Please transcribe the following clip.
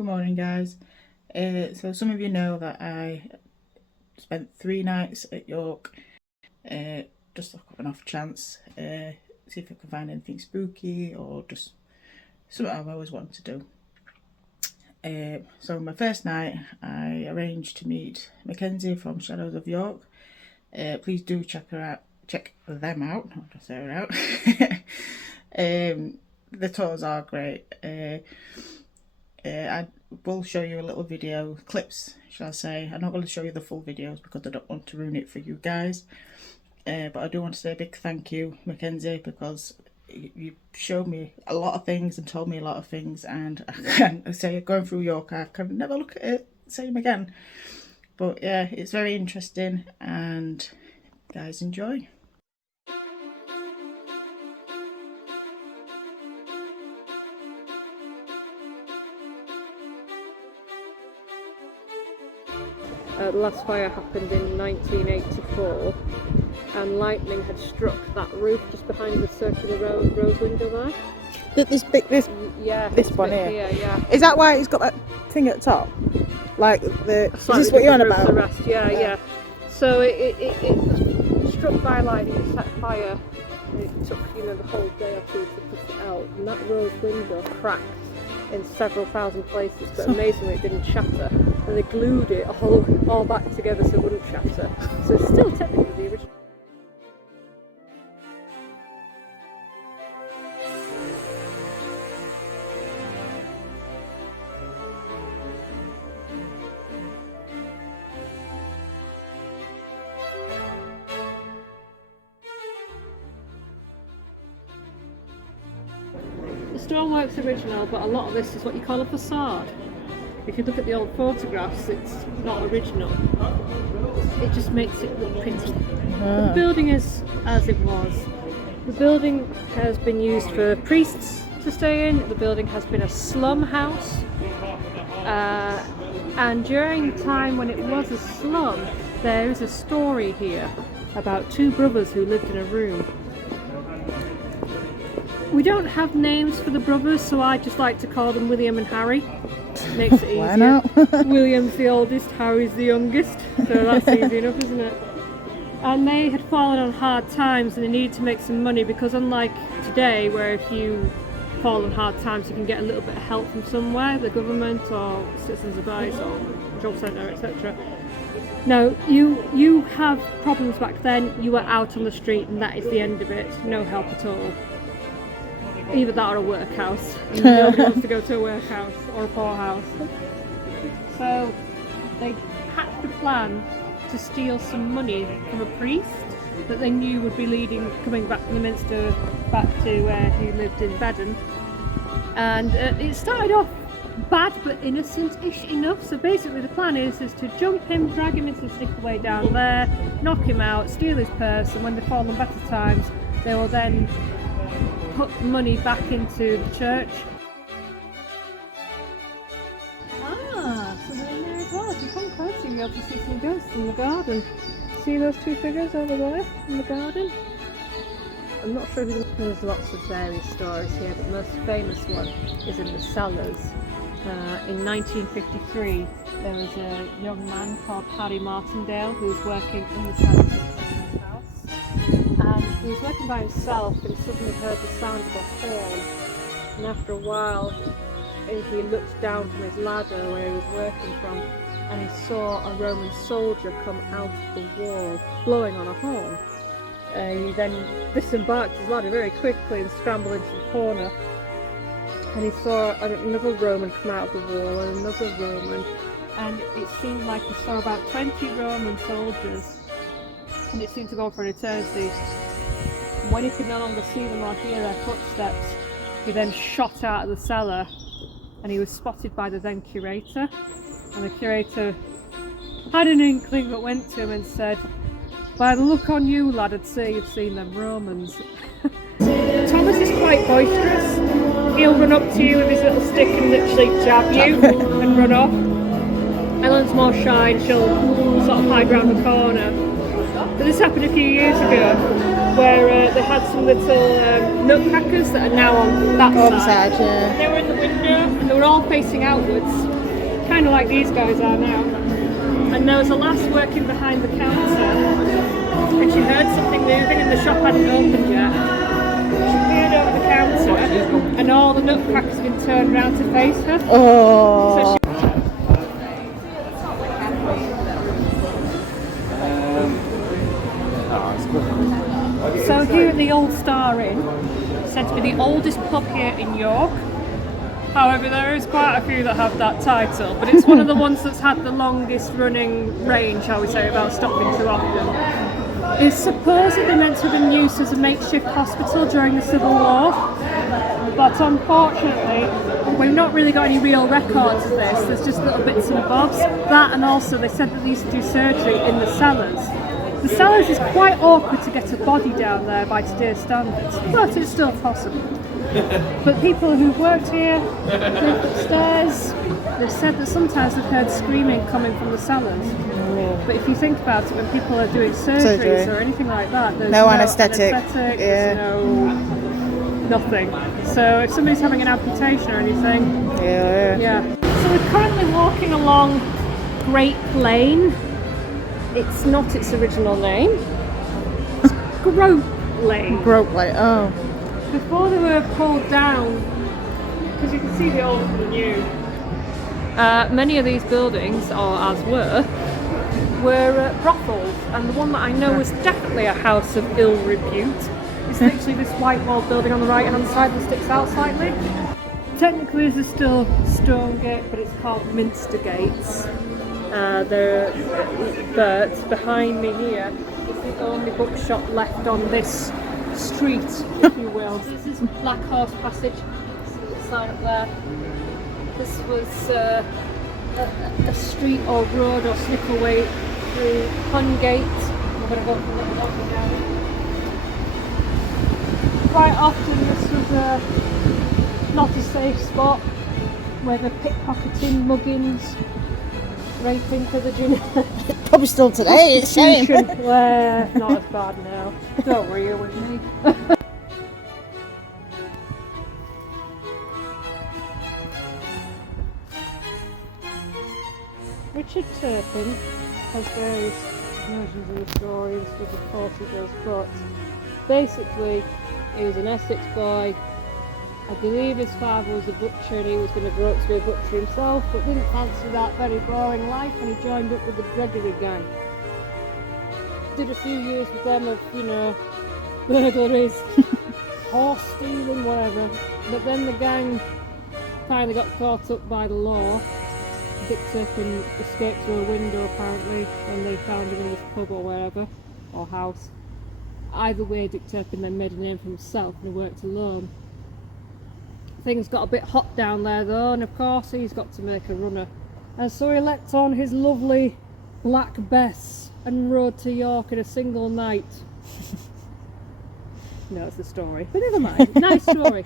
Good morning, guys. So some of you know that I spent 3 nights at York, just off an off chance, see if I can find anything spooky or just something I've always wanted to do. So my first night, I arranged to meet Mackenzie from Shadows of York. Please do check them out, not just her out. The tours are great. I will show you a little video, clips shall I say. I'm not going to show you the full videos because I don't want to ruin it for you guys. But I do want to say a big thank you, Mackenzie, because you showed me a lot of things and told me a lot of things, and I can say going through York I can never look at it same again. But yeah, it's very interesting, and guys, enjoy. The last fire happened in 1984 and lightning had struck that roof just behind the circular rose window there. This one here? Yeah. Is that why it's got that thing at the top? Like the... Is this what you're on about? The rest, yeah. So it was struck by lightning, it set fire. It took the whole day or two to put it out, and that rose window cracked in several thousand places, but amazingly it didn't shatter, and they glued it all back together so it wouldn't shatter. So it's still technically the original. The stonework's original, but a lot of this is what you call a facade. If you look at the old photographs, it's not original. It just makes it look pretty. The building is as it was. The building has been used for priests to stay in. The building has been a slum house. And during the time when it was a slum, there is a story here about 2 brothers who lived in a room. We don't have names for the brothers, so I just like to call them William and Harry. Makes it easier. Why not? William's the oldest, Harry's the youngest, so that's easy enough, isn't it? And they had fallen on hard times and they needed to make some money, because unlike today, where if you fall on hard times you can get a little bit of help from somewhere, the government or citizens advice or job centre, etc. No, you have problems back then, you are out on the street and that is the end of it, no help at all. Either that or a workhouse. Nobody wants to go to a workhouse or a poorhouse. So they hatched a plan to steal some money from a priest that they knew would be coming back from the Minster back to where he lived in Bedden. And it started off bad but innocent-ish enough. So basically the plan is to jump him, drag him into the stick-away down there, knock him out, steal his purse, and when they fall on better times they will then put money back into the church. So they're in there as well. If you come closer, you'll be able to see some ghosts in the garden. See those 2 figures over there in the garden? I'm not sure who there's lots of various stories here, but the most famous one is in the cellars. In 1953, there was a young man called Harry Martindale who was working in the cellars of his house. And he was working by himself and suddenly heard the sound of a horn, and after a while he looked down from his ladder where he was working from and he saw a Roman soldier come out of the wall blowing on a horn. He then disembarked his ladder very quickly and scrambled into the corner, and he saw another Roman come out of the wall and another Roman, and it seemed like he saw about 20 Roman soldiers, and it seemed to go on for an eternity. When he could no longer see them or hear their footsteps, he then shot out of the cellar, and he was spotted by the then curator, and the curator had an inkling but went to him and said, "By the look on you, lad, I'd say you've seen them Romans." Thomas is quite boisterous. He'll run up to you with his little stick and literally jab you and run off. Ellen's more shy and she'll sort of hide round the corner. But this happened a few years ago, where they had some little nutcrackers that are now on that side. Yeah. They were in the window and they were all facing outwards. kind of like these guys are now. And there was a lass working behind the counter, and she heard something moving and the shop hadn't opened yet. She peered over the counter, and all the nutcrackers had been turned round to face her. Oh. So here at the Old Star Inn, said to be the oldest pub here in York. However, there is quite a few that have that title, but it's one of the ones that's had the longest running reign, shall we say, without stopping too often. It's supposedly meant to have been used as a makeshift hospital during the Civil War, but unfortunately, we've not really got any real records of this. There's just little bits and bobs. That, and also they said that they used to do surgery in the cellars. The cellars is quite awkward to get a body down there by today's standards, but it's still possible. But people who've worked here, lived upstairs, they've said that sometimes they've heard screaming coming from the cellars. But if you think about it, when people are doing surgeries or anything like that, there's no anaesthetic, there's nothing. So if somebody's having an amputation or anything, yeah. So we're currently walking along Great Lane. It's not its original name. It's Grote Lane. Grote Lane, oh. Before they were pulled down, because you can see the old and the new, many of these buildings, or as were brothels, and the one that I know was definitely a house of ill repute is literally this white walled building on the right hand side that sticks out slightly. Technically this is still Stonegate, but it's called Minster Gates. But behind me here is the only bookshop left on this street, if you will. This is Black Horse Passage. See the sign up there. This was a street or road or slip away through Hungate. I'm going to go from the bottom down. Quite often this was not a safe spot where the pickpocketing, muggings, raping for the junior. Probably still today, it's shame. Well, not as bad now. Don't worry with me. Richard Turpin has various versions of the story, and stuff, of course he does, but basically he was an Essex boy. I believe his father was a butcher and he was going to grow up to be a butcher himself, but didn't fancy that very boring life, and he joined up with the Gregory gang. Did a few years with them of, burglaries, horse stealing, whatever. But then the gang finally got caught up by the law. Dick Turpin escaped through a window apparently, and they found him in this pub or wherever, or house. Either way, Dick Turpin then made a name for himself and he worked alone. Things got a bit hot down there though, and of course he's got to make a runner. And so he let on his lovely black Bess and rode to York in a single night. No, it's the story, but never mind. Nice story.